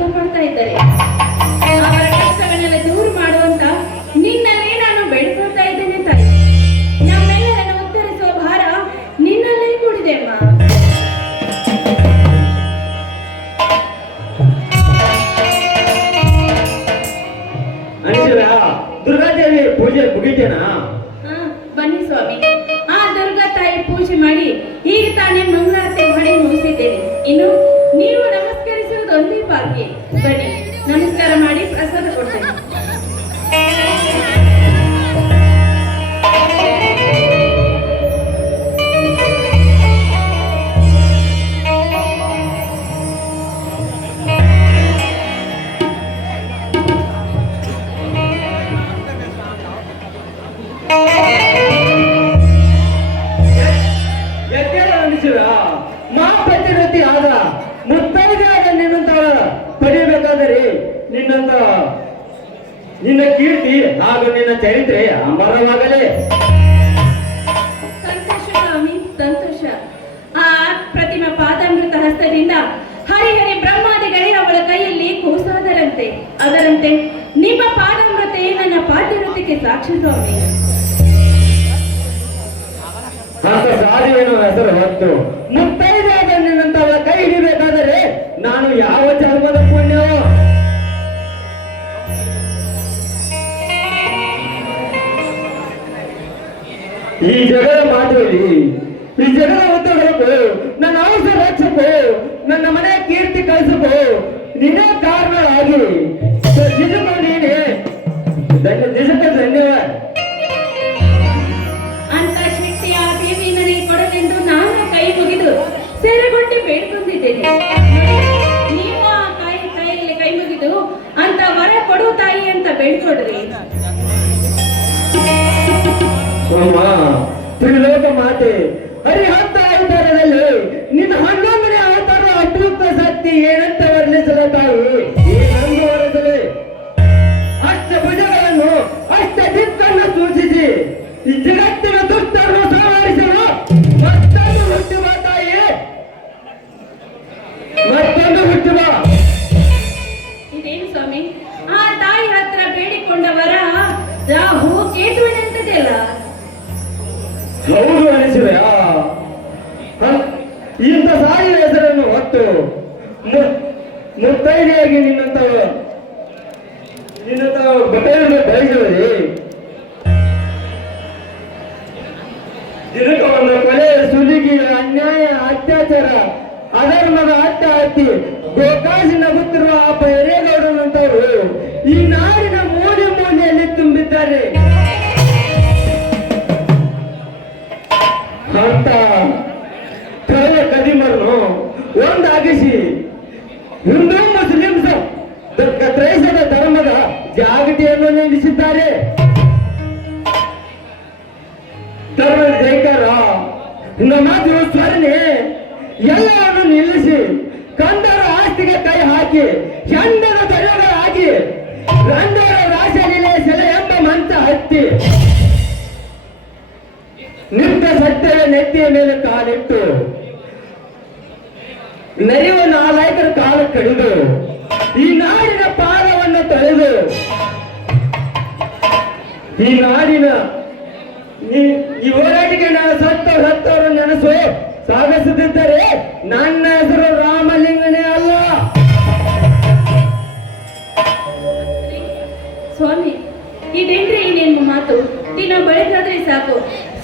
ಕಷ್ಟಪಡ್ತಾ ಇದ್ದಾರೆ. ಅವರ ಕಷ್ಟಗಳನ್ನೆಲ್ಲ ದೂರ ಮಾಡುವಂತ ನಿನ್ನನ್ನೇ ನಾನು ಬೇಡ್ಕೊಳ್ತಾ ಇದ್ದೇನೆ ತಾಯಿ. ನಮ್ಮೆಲ್ಲರನ್ನು ಉತ್ತರಿಸುವ ಭಾರ ನಿನ್ನಲ್ಲೇ ಕೂಡಿದೆ ಅಮ್ಮ. ದುರ್ಗಾದೇವಿ ಪೂಜೆ ಮುಗಿತೇನಾ? ಬನ್ನಿ ಸ್ವಾಮಿ, ಆ ದುರ್ಗಾ ತಾಯಿ ಪೂಜೆ ಮಾಡಿ ಈಗ ತಾನೇ ಮಂಗಳಾರತಿ ಮಾಡಿ ಮುಗಿಸಿದ್ದೇನೆ. ಇನ್ನು ನೀವು ನಮಸ್ಕರಿಸುವುದು ಒಂದೇ ಬಾಕಿ. ಬನ್ನಿ, ನಮಸ್ಕಾರ ಮಾಡಿ ಪ್ರಸಾದ ಕೊಡ್ತೇನೆ. ಮಹಾಪತಿರತಿ ಆದ ಮುತ್ತೈದೆ ಆದ ನಿನ್ನಂತವರ ಪಡೆಯಬೇಕಾದರೆ ನಿನ್ನ ಕೀರ್ತಿ ಹಾಗೂ ನಿನ್ನ ಚರಿತ್ರೆ ಅಮರವಾಗಲೇ. ಸಂತೋಷ ಸ್ವಾಮಿ, ಸಂತೋಷ. ಆ ಪ್ರತಿಮಾ ಪಾದಾಮೃತ ಹಸ್ತದಿಂದ ಹರಿಹರಿ ಬ್ರಹ್ಮಾದಿಗಳೇ ಅವಳ ಕೈಯಲ್ಲಿ ಕೂಸಾದರಂತೆ. ಅದರಂತೆ ನಿಮ್ಮ ಪಾದಾಮೃತೆ ನನ್ನ ಪಾತಿರತಿಗೆ ಸಾಕ್ಷಿ ಸ್ವಾಮಿ. ಅಂತ ಸಾರಿವೇನೋ ಹೆಸರು ಹೊತ್ತು ಮುತ್ತೈದೆ ಆದ ನಿನ್ನಂತವರ ಕೈ ಹಿಡಿಬೇಕಾದರೆ ನಾನು ಯಾವ ಜನ್ಮದ ಪುಣ್ಯವೋ. ಈ ಜಗದ ಮಾತುವಲ್ಲಿ ಈ ಜಗದ ಒತ್ತಡಕ್ಕೂ ನನ್ನ ಔಷಧ ರಕ್ಷಕೋ ನನ್ನ ಮನೆಯ ಕೀರ್ತಿ ಕಳಿಸಕೋ ನೀನೇ ಕಾರಣರಾಗಿ ನಿಜಕ್ಕೂ ನೀನೇ ನಿಜಕ್ಕೆ ಧನ್ಯವಾದ. ಅಂತ ಶಕ್ತಿಯ ದೇವಿ ನನಗೆ ಕೊಡಲೆಂದು ನಾನು ಕೈ ಮುಗಿದು ಸೆರೆಗೊಂಡು ಬೇಡ್ಕೊಂಡಿದ್ದೇನೆ. ನೀವು ಆ ಕೈಯಲ್ಲಿ ಕೈ ಮುಗಿದು ಅಂತ ವರ ಕೊಡು ತಾಯಿ ಅಂತ ಬೇಡ್ಕೊಡ್ರಿ. ತ್ರಿಲೋಕ ಮಾತೆ ಹರಿಹತ್ತ ಅವತಾರದಲ್ಲಿ ನಿನ್ನ 11ನೇ ಅವತಾರ ಅಪೂರ್ವ ಶಕ್ತಿ ಏನಂತ ವರ್ಣಿಸಲ ತಾಯಿ ಏನಂದು ಹೊರಸಲೆ. ಅಷ್ಟ ಭುಜಗಳನ್ನು ಅಷ್ಟ ದಿಕ್ಕನ್ನು ಸೂಚಿಸಿ ಈ ಜಗತ್ತಿನ ದುಷ್ಟರನ್ನು ಸಂಹರಿಸಲು ಮತ್ತೊಂದು ಹುಟ್ಟುವ ತಾಯಿ, ಮತ್ತೊಂದು ಹುಟ್ಟುವ. ಇದೇನು ಸ್ವಾಮಿ, ಆ ತಾಯಿ ಹತ್ರ ಬೇಡಿಕೊಂಡ ವರ ರಾಹು ಕೇತುವಿನಂತದೆಯಲ್ಲ? ಹೌದು ಅನಿಸಿದೆ. ಇಂಥ ಸಾವಿರ ಹೆಸರನ್ನು ಹೊತ್ತು ಮುತ್ತೈದೆಯಾಗಿ ನಿನ್ನಂತ ಬಟ್ಟೆಯನ್ನು ಬಯಸುವುದೇ ದಿನಕ ಒಂದು ಕೊಲೆ, ಸುಲಿಗೆ, ಅನ್ಯಾಯ, ಅತ್ಯಾಚಾರ, ಅಧರ್ಮದ ಅಡ್ಡ ಹತ್ತಿ ಗೋಕಾಸಿನ ಗೊತ್ತಿರುವ ಆ ಹಿರೇಗೌಡನಂತವರು ಈ ನಾಡಿನ ಮೂಲೆ ಮೂಲೆಯಲ್ಲಿ ತುಂಬಿದ್ದಾರೆ. ಅಂತ ಕಳ್ಳ ಕದಿಮರನ್ನು ಒಂದಾಗಿಸಿ ಹಿಂದೂ ಮುಸ್ಲಿಮ್ಸ್ ಕ್ರೈಸ್ತರ ಧರ್ಮದ ಜಾಗೃತಿಯನ್ನು ನಿಲ್ಲಿಸಿದ್ದಾರೆ. ಧರ್ಮದ ಜೈಕಾರ ನಮಾಜು ಸ್ಮರಣೆ ಎಲ್ಲವನ್ನು ನಿಲ್ಲಿಸಿ ಕಂದರ ಆಸ್ತಿಗೆ ಕೈ ಹಾಕಿ ಚಂದನ ದೊರೆಗಳಾಗಿ ರಂಡರ ರಾಸಲೀಲೆ ಸೆಲೆ ಎಂಬ ಮಂತ್ರ ಹತ್ತಿ ನಿತ್ಯ ಸತ್ಯದ ನೆತ್ತಿಯ ಮೇಲೆ ಕಾಲಿಟ್ಟು ನಡೆಯುವ ನಾಲ್ಕರ ಕಾಲ ಕಡಿದು ಈ ನಾಡಿನ ಪಾದವನ್ನು ತೊಳೆದು ಈ ನಾಡಿನ ಈ ಹೋರಾಟಿಗೆ ನಾನು ಸತ್ತವರು ನೆನಸು ಸಾಗಿಸುತ್ತಿದ್ದರೆ ನನ್ನ ಹೆಸರು ರಾಮಲಿಂಗನೇ ಅಲ್ಲ. ಸ್ವಾಮಿ, ಇದೇನ್ರಿ ನಿಮ್ಮ ಮಾತು? ದಿನ ಬೆಳಗಾದ್ರೆ ಸಾಕು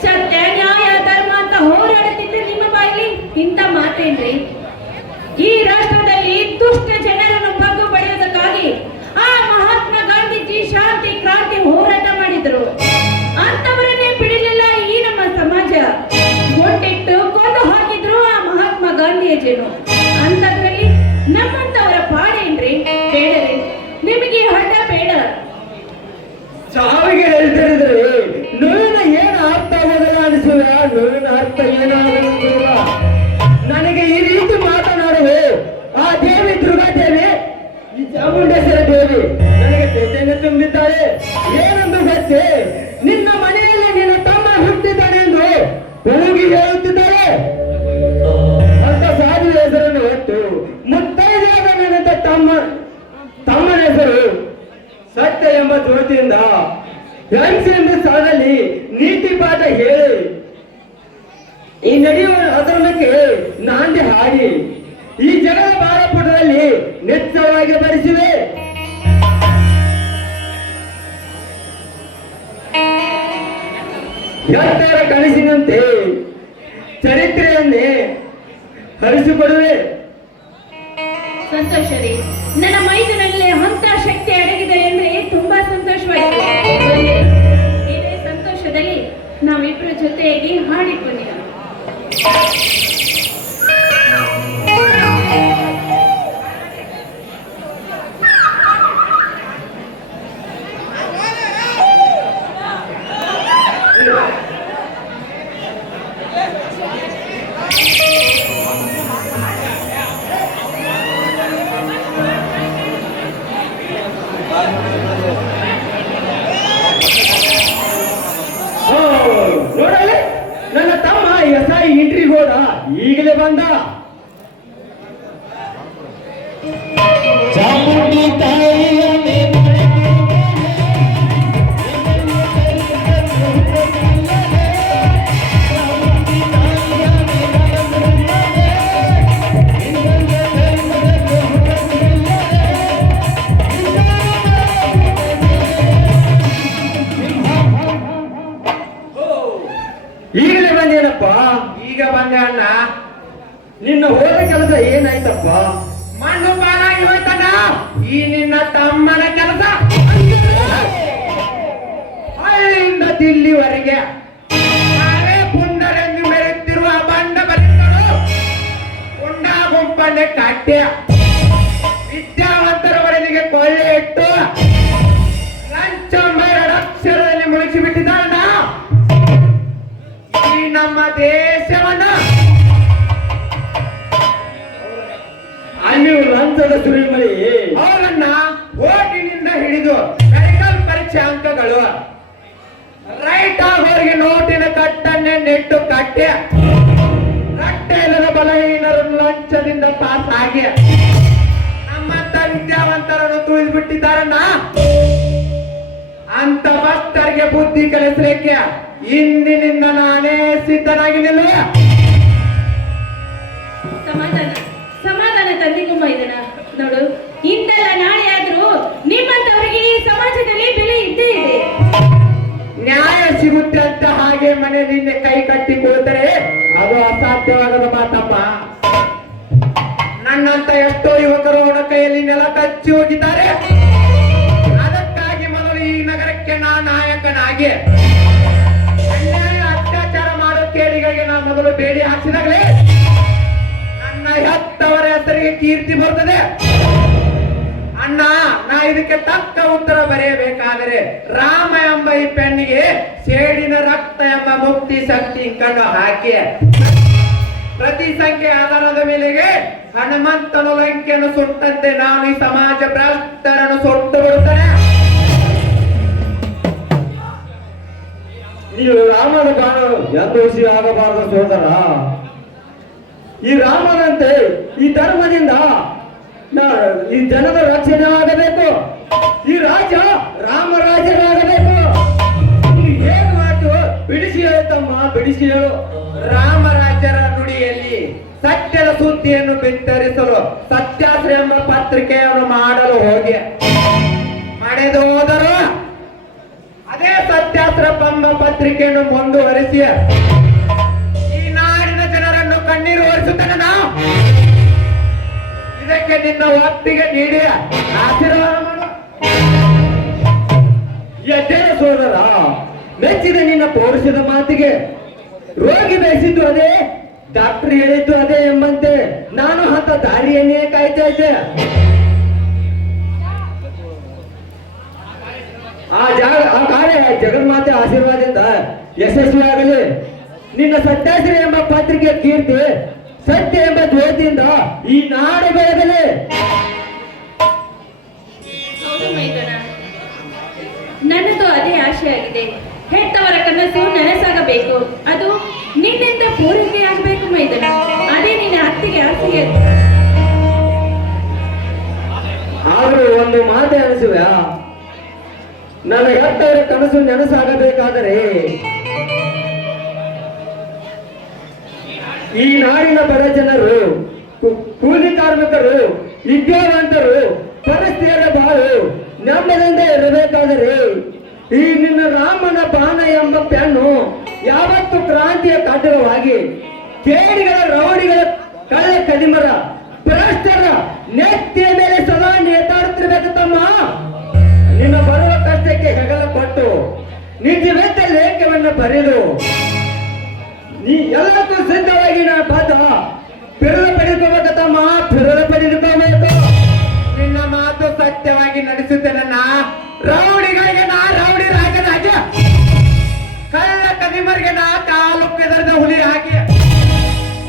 ಸತ್ಯ ನ್ಯಾಯ ಧರ್ಮ ಅಂತ ಹೋರಾಡುತ್ತಿದ್ದ ನಿಮ್ಮ ಬಾಯಲ್ಲಿ ಇಂಥ ಮಾತೇನ್ರಿ? ಈ ರಾಷ್ಟ್ರದಲ್ಲಿ ದುಷ್ಟ ಜನರನ್ನು ಬಗ್ಗು ಪಡೆಯೋದಕ್ಕಾಗಿ ಆ ಮಹಾತ್ಮ ಗಾಂಧೀಜಿ ಶಾಂತಿ ಕ್ರಾಂತಿ ಹೋರಾಟ ಮಾಡಿದ್ರು. ಅಂತವರನ್ನೇ ಬಿಡಲಿಲ್ಲ ಈ ನಮ್ಮ ಸಮಾಜ. ಒಟ್ಟಿಟ್ಟು ಕೊಂದು ಹಾಕಿದ್ರು ಆ ಮಹಾತ್ಮ ಗಾಂಧೀಜಿಯನ್ನು. ಅಂತದ್ರಲ್ಲಿ ನಮ್ಮಂತವರ ಪಾಡೇನ್ರಿ? ಬೇಡರಿ, ನಿಮಗೆ ಹಠ ಬೇಡ. ಸಾವಿಗೆ ಹೇಳ್ತಿರಿದ್ರೆ ನೋವಿನ ಏನು ಅರ್ಥ ಆಗೋದಿಲ್ಲ ಅನಿಸುವ. ನೋವಿನ ಅರ್ಥ ಏನಾಗುವುದಿಲ್ಲ. ನನಗೆ ಈ ರೀತಿ ಮಾತನಾಡುವೆ ಆ ದೇವಿ ದುರ್ಗಾದೇವಿ, ಈ ಚಾಮುಂಡೇಶ್ವರ ದೇವಿ ನನಗೆ ಚೈತನ್ಯ ತುಂಬಿದ್ದಾಳೆ. ಏನೆಂದು ಗೊತ್ತೇ, ನಿನ್ನ ಮನೆಯಲ್ಲಿ ನಿನ್ನ ತಮ್ಮ ಹುಟ್ಟಿದ್ದಾನೆ ಎಂದು ಹೋಗಿ ಹೇಳುತ್ತಿದ್ದಾರೆ. ಅಂತ ಸಾಧು ಹೆಸರನ್ನು ಹೊತ್ತು ಮುತ್ತೈದೆಯಾದ ನನ್ನ ಸತ್ಯ ಎಂಬ ಜ್ಯೋತಿಯಿಂದ ಹೆಂಗ್ಸ್ ಎಂಬ ಸ್ಥಳದಲ್ಲಿ ನೀತಿ ಪಾಠ ಹೇಳಿ ಈ ನಡೆಯುವ ಅಧರ್ಮಕ್ಕೆ ನಾಂದಿ ಹಾಡಿ ಈ ಜಗದ ಬಾರಪುಟದಲ್ಲಿ ನೆಚ್ಚವಾಗಿ ಬರೆಸಿವೆ. ಎತ್ತರ ಕನಸಿನಂತೆ ಚರಿತ್ರೆಯನ್ನೇ ಹರಿಸಿಕೊಡುವೆ. ಸಂತೋಷ ರೀ, ನನ್ನ ಮೈದನಲ್ಲಿ ಅಂತ ಶಕ್ತಿ ಅಡಗಿದೆ ಅಂದ್ರೆ ತುಂಬಾ ಸಂತೋಷವಾಯ್ತು. ಇದೇ ಸಂತೋಷದಲ್ಲಿ ನಾವಿಬ್ರ ಜೊತೆಯಾಗಿ ಹಾಡಿಕೊಂಡಿಲ್ಲ. ನೋಡಲೆ ನನ್ನ ತಮ್ಮ SI ಇಂಟ್ರಿಗೆ ಹೋದ, ಈಗಲೇ ಬಂದ. ಚಾಮುಂಡಿ ತಾಯಿಯ ಈಗಲೇ ಬಂದೇನಪ್ಪ? ಈಗ ಬಂದೆ ಅಣ್ಣ. ನಿನ್ನ ಹೋದ ಕೆಲಸ ಏನಾಯ್ತಪ್ಪ? ಮಣ್ಣು ಪಾಲಾಗಿ ಹೋಯ್ತಣ್ಣ ಈ ನಿನ್ನ ತಮ್ಮನ ಕೆಲಸ. ಹಳ್ಳಿಯಿಂದ ದಿಲ್ಲಿವರೆಗೆ ನಾವೇ ಪುಂಡರೆಂದು ಮೆರೆಯುತ್ತಿರುವ ಬಂಡ ಬಲಿಗಳು ಪುಂಡ ಗುಂಪನ್ನೇ ಕಟ್ಟಿ ವಿದ್ಯಾವಂತರ ವರದಿಗೆ ಕೊಳ್ಳೆ ಇಟ್ಟು ಲಂಚ ಅಕ್ಷರದಲ್ಲಿ ಮುಳುಗಿಸಿ ಬಿಟ್ಟಿದ್ದಾನ ಈ ನಮ್ಮ ದೇಶವನ್ನು. ಅಲ್ಲಿ ಲಂಚದ ಸುರಿಮಳಿ ಅವರನ್ನ ಓಟಿನಿಂದ ಹಿಡಿದು ಮೆಡಿಕಲ್ ಪರೀಕ್ಷೆ ಅಂಕಗಳು ರೈಟ್ ಆಗೋರಿಗೆ ನೋಟಿನ ಕಟ್ಟನ್ನೇ ನೆಟ್ಟು ಕಟ್ಟಿ ರಟ್ಟೆ ಇಲ್ಲದ ಬಲಹೀನರನ್ನು ಲಂಚದಿಂದ ಪಾಸ್ ಆಗಿ ನಮ್ಮಂತ ವಿದ್ಯಾವಂತರನ್ನು ತುಳಿದ್ಬಿಟ್ಟಿದ್ದಾರನ್ನ. ಅಂತ ಭಕ್ತರಿಗೆ ಬುದ್ಧಿ ಕಲಿಸಲಿಕ್ಕೆ ಇಂದಿನಿಂದ ನಾನೇ ಸಿದ್ಧನಾಗಿ ನಿಲ್ಲುವೆ. ಸಮಾಧಾನ ಸಮಾಧಾನ ತಂದಿಗೂ ಮೈದನ. ನೋಡು, ಇಂದಲ್ಲ ನಾಳೆ ಆದ್ರೂ ನಿಮ್ಮಂತವರಿಗೆ ಈ ಸಮಾಜದಲ್ಲಿ ಬೆಲೆ ಇದ್ದೇ ಇದೆ. ನ್ಯಾಯ ಸಿಗುತ್ತೆ ಅಂತ ಹಾಗೆ ಮನೆ ನಿನ್ನೆ ಕೈ ಕಟ್ಟಿ ಕೊಡ್ತಾರೆ, ಅದು ಅಸಾಧ್ಯವಾಗದ ಮಾತಪ್ಪ. ನನ್ನಂತ ಎಷ್ಟೋ ಯುವಕರು ಅವನ ಕೈಯಲ್ಲಿ ನೆಲ ಕಚ್ಚಿ ಹೋಗಿದ್ದಾರೆ. ಅದಕ್ಕಾಗಿ ಮೊದಲು ಈ ನಗರಕ್ಕೆ ನಾ ನಾಯಕನಾಗಿ ಅನ್ಯಾಯ ಅತ್ಯಾಚಾರ ಮಾಡೋ ಕೇಡಿಗಳಿಗೆ ನಾ ಮೊದಲು ಬೇಡಿ ಹಾಕಿದಾಗಲೇ ನನ್ನ ಹೆತ್ತವರ ಹೆಸರಿಗೆ ಕೀರ್ತಿ ಬರ್ತದೆ. ಅಣ್ಣ, ನಾ ಇದಕ್ಕೆ ತಕ್ಕ ಉತ್ತರ ಬರೆಯಬೇಕಾದರೆ ರಾಮ ಎಂಬ ಈ ಪೆನ್ನಿಗೆ ಸೇಡಿನ ರಕ್ತ ಎಂಬ ಮುಕ್ತಿ ಶಕ್ತಿ ಕಣ್ಣು ಹಾಕಿ ಪ್ರತಿ ಸಂಖ್ಯೆ ಆಧಾರದ ಮೇಲೆಗೆ ಹನುಮಂತನ ಲಂಕೆಯನ್ನು ಸುಟ್ಟಂತೆ ನಾನು ಈ ಸಮಾಜ ಭ್ರಷ್ಟರನ್ನು ಸುಟ್ಟು ಬಿಡುತ್ತೇನೆ. ಈ ರಾಮನ ಬಾಣ ಯಥೋಷಿ ಆಗಬಾರದು ಸೋದರ. ಈ ರಾಮನಂತೆ ಈ ಧರ್ಮದಿಂದ ಈ ಜನದ ರಕ್ಷಣೆ ಆಗಬೇಕು. ಈ ರಾಜ ರಾಮರಾಜನಾಗಬೇಕು. ಏನು ಮಾತು ಬಿಡಿಸಿ ಹೇಳುತ್ತಮ್ಮ, ಬಿಡಿಸಿ ಹೇಳು. ರಾಮರಾಜರ ನುಡಿಯಲ್ಲಿ ಸತ್ಯದ ಸುದ್ದಿಯನ್ನು ಬಿತ್ತರಿಸಲು ಸತ್ಯಾಸ್ತ್ರ ಎಂಬ ಪತ್ರಿಕೆಯನ್ನು ಮಾಡಲು ಹೋಗಿ ಮಳೆದು ಹೋದರು. ಅದೇ ಸತ್ಯಾಸ್ತ್ರ ಎಂಬ ಪತ್ರಿಕೆಯನ್ನು ಮುಂದುವರಿಸಿ ಈ ನಾಡಿನ ಜನರನ್ನು ಕಣ್ಣೀರು ಒರೆಸುತ್ತಾನೆ. ನಾವು ಇದಕ್ಕೆ ನಿನ್ನ ಒಪ್ಪಿಗೆ ನೀಡಿ ಆಶೀರ್ವಾದ ಮಾಡು. ಎದ್ದೇಳ ಸೋದರ, ಮೆಚ್ಚಿದ ನಿನ್ನ ಪೌರುಷದ ಮಾತಿಗೆ. ರೋಗಿ ಬಯಸಿದ್ದು ಅದೇ, ಡಾಕ್ಟರ್ ಹೇಳಿದ್ದು ಅದೇ ಎಂಬಂತೆ ನಾನು ಅಂತ ದಾರಿಯನ್ನೇ ಕಾಯ್ತಾ ಇದ್ದೆ. ಆ ಕಾರ್ಯ ಜಗನ್ಮಾತೆ ಆಶೀರ್ವಾದದಿಂದ ಯಶಸ್ವಿಯಾಗಲಿ. ನಿನ್ನ ಸತ್ಯಾಸ್ತ್ರ ಎಂಬ ಪತ್ರಿಕೆ ಕೀರ್ತಿ ಸತ್ಯ ಎಂಬ ಜ್ಯೋತಿಯಿಂದ ಈ ನಾಡು ಬೆಳಗಲಿ. ಹೌದು ಮೈದನ, ನನ್ನದು ಅದೇ ಆಶೆ ಆಗಿದೆ. ಹೆತ್ತವರ ಕನಸು ನನಸಾಗಬೇಕು, ಅದು ನಿನ್ನಿಂದ ಪೂರೈಕೆ ಆಗಬೇಕು ಮೈದನ. ಅದೇ ನಿನ್ನ ಅತ್ತಿಗೆ ಆಸೆಗೆ. ಆದ್ರೂ ಒಂದು ಮಾತೆ ಅನಿಸುವ, ನನ್ನ ಹೆತ್ತವರ ಕನಸು ನೆನಸಾಗಬೇಕಾದರೆ ಈ ನಾಡಿನ ಬಡ ಜನರು, ಕೂಲಿ ಕಾರ್ಮಿಕರು, ವಿದ್ಯಾವಂತರು, ಪರಿಸ್ಥಿತಿಯ ಬಾಳು ನೆಮ್ಮದಿಯಿಂದ ಇರಬೇಕಾದರೆ ಈ ನಿನ್ನ ರಾಮನ ಬಾಣ ಎಂಬ ಪೆನ್ನು ಯಾವತ್ತು ಕ್ರಾಂತಿಯ ಕಟ್ಟಡವಾಗಿ ಕೇಡಿಗಳ, ರೌಡಿಗಳ, ಕಳ್ಳ ಕದಿಮರ, ಭ್ರಷ್ಟರ ನೆತ್ತಿಯ ಮೇಲೆ ಸದಾ ನೇತಾಡುತ್ತಿರಬೇಕು ತಮ್ಮ. ನಿನ್ನ ಬರುವ ಕಷ್ಟಕ್ಕೆ ಹೆಗಲ ಕೊಟ್ಟು ನಿನ್ನ ಜೀವಿತ ಲೇಖವನ್ನು ಬರೆದು ನೀ ಎಲ್ಲಕ್ಕೂ ಸಿದ್ಧವಾಗಿ ನಾ ಪಾದ ಬಿರುದು ಪಡೆದುಕೋಬೇಕು ತಮ್ಮ, ಬಿರುದು ಪಡೆದುಕೋಬೇಕು. ನಿನ್ನ ಮಾತು ಸತ್ಯವಾಗಿ ನಡೆಸುತ್ತೇನನ್ನ. ರೌಡಿಗಳಿಗೆ ನಾ ರೌಡಿ ರಾಜನಾಗಿ, ಕಳ್ಳ ಕದಿಮರಿಗೆ ನಾ ಕಾಲು ಕೆದರದ ಹುಲಿ ಹಾಕಿ,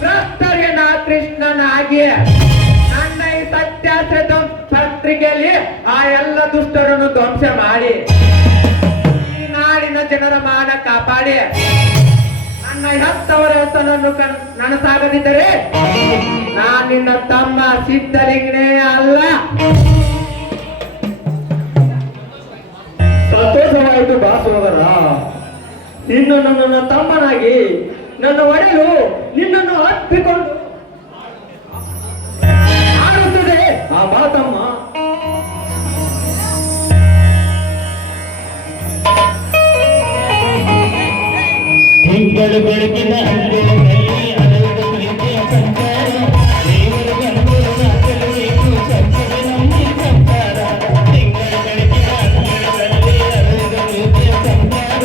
ಭ್ರಷ್ಟರಿಗೆ ನಾ ಕೃಷ್ಣನಾಗಿ, ನನ್ನ ಈ ಸತ್ಯಾಸದ ಪತ್ರಿಕೆಯಲ್ಲಿ ಆ ಎಲ್ಲ ದುಷ್ಟರನ್ನು ಧ್ವಂಸ ಮಾಡಿ ಈ ನಾಡಿನ ಜನರ ಮಾನ ಕಾಪಾಡಿ ನನ್ನ ಹೆತ್ತವರ ಹೆಸರನ್ನು ನನಸಾಗದಿದ್ದರೆ ನಾ ನಿನ್ನ ತಮ್ಮ ಸಿದ್ಧಲಿಂಗನೇ ಅಲ್ಲ. ಸಂತೋಷವಾಯಿತು ಬಾಸುವವರ. ಇನ್ನು ನನ್ನ ತಮ್ಮನಾಗಿ ನನ್ನ ಒಡೆಯಲು ನಿನ್ನನ್ನು ಅಪ್ಪಿಕೊಂಡು ಆಡುತ್ತದೆ ಆ ಬಾತಮ್ಮ. ತಿಂಗಳು ಬೆಳಕಿನ ಹಳ್ಳಿಯಲ್ಲಿ ಹಲವು ಪ್ರೀತಿಯ ಸಂಚಾರ, ದೇವರು ಗಂಧರು ನಾಗಬೇಕು ಸತ್ಯವೇ ನಮ್ಮಿ ಸಂಸಾರ. ತಿಂಗಳು ಬೆಳಕಿನ ಹಳ್ಳಿಯಲ್ಲಿ ಹಲವು ಪ್ರೀತಿಯ ಸಂಚಾರ,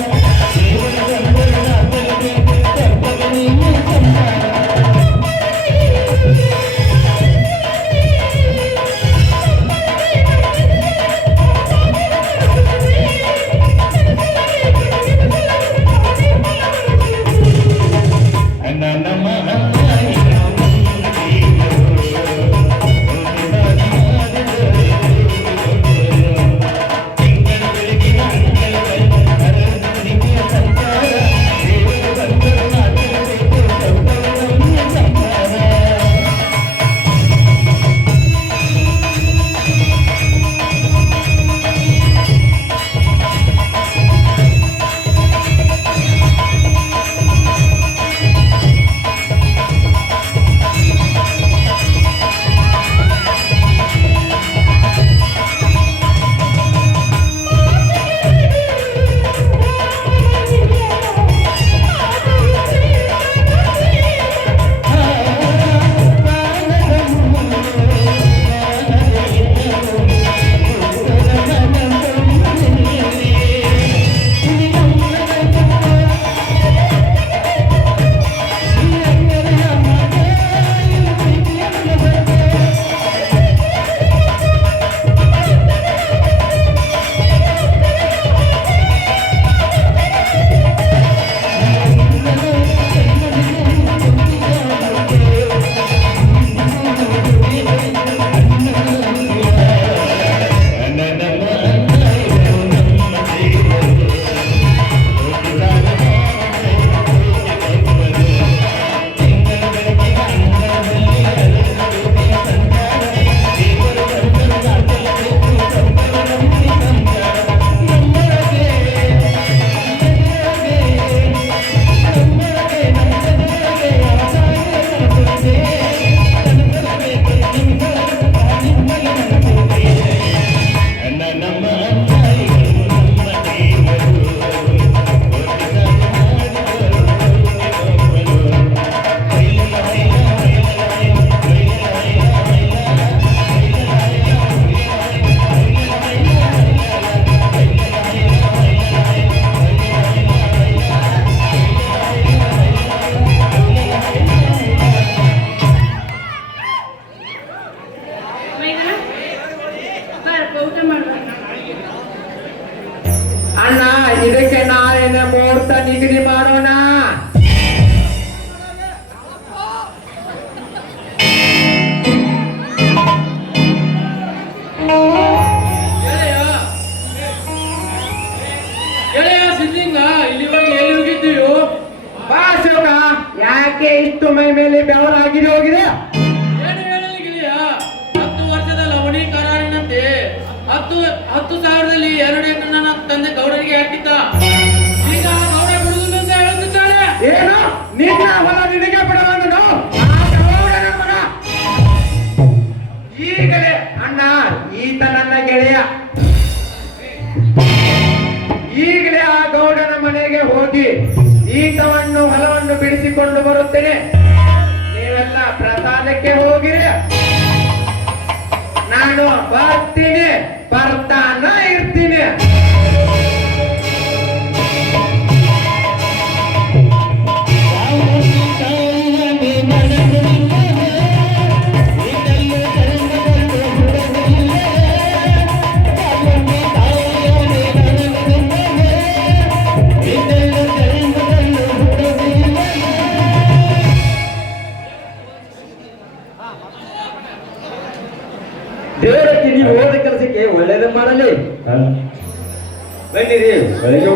ದೇವರು ಗಂಧರು ನಾಗಬೇಕು ಸತ್ಯವೇ ನಮ್ಮಿ ಸಂಸಾರ. ಅಣ್ಣ, ಇದಕ್ಕೆ ನಾಳೆನೆ ಮುಹೂರ್ತ ನಿಗದಿ ಮಾಡೋಣ. ಸಿದ್ಲಿಂಗ, ಇಲ್ಲಿವರೆಗೆ ಎಲ್ಲಿ ಹೋಗಿದ್ದೀಯೋ? ಬಾ ಶಿವಕ, ಯಾಕೆ ಇಷ್ಟು ಮೈ ಮೇಲೆ ಬೆವರಾಗಿದೆ ಹೋಗಿದೆ? ಏನು ಹೇಳಲಿ ಗೆಳೆಯ, 10 ವರ್ಷದ ಲವಣಿ ಕರಾರಿನಂತೆ 10,000ದಲ್ಲಿ 2 ನನ್ನ ತಂದೆ ನಿನ್ನ ಹೊಲ ನಿನಗೆ ಬಿಡುವನು ಆ ಗೌಡನ ಮಗ. ಈಗಲೇ ಅಣ್ಣ ಈತ ನನ್ನ ಗೆಳೆಯ, ಈಗಲೇ ಆ ಗೌಡನ ಮನೆಗೆ ಹೋಗಿ ಈತವನ್ನು ಹೊಲವನ್ನು ಬಿಡಿಸಿಕೊಂಡು ಬರುತ್ತೇನೆ. ನೀವೆಲ್ಲ ಪ್ರಸಾದಕ್ಕೆ ಹೋಗಿರಿ, ನಾನು ಬರ್ತೀನಿ, ಬರ್ತಾನ ಇರ್ತೀನಿ. ದೇವರಕ್ಕೆ ನೀವು ಹೋದ ಕೆಲಸಕ್ಕೆ ಒಳ್ಳೇದು ಮಾಡಲಿ. ಬನ್ನಿರಿ, ಬೆಳಗ್ಗೆ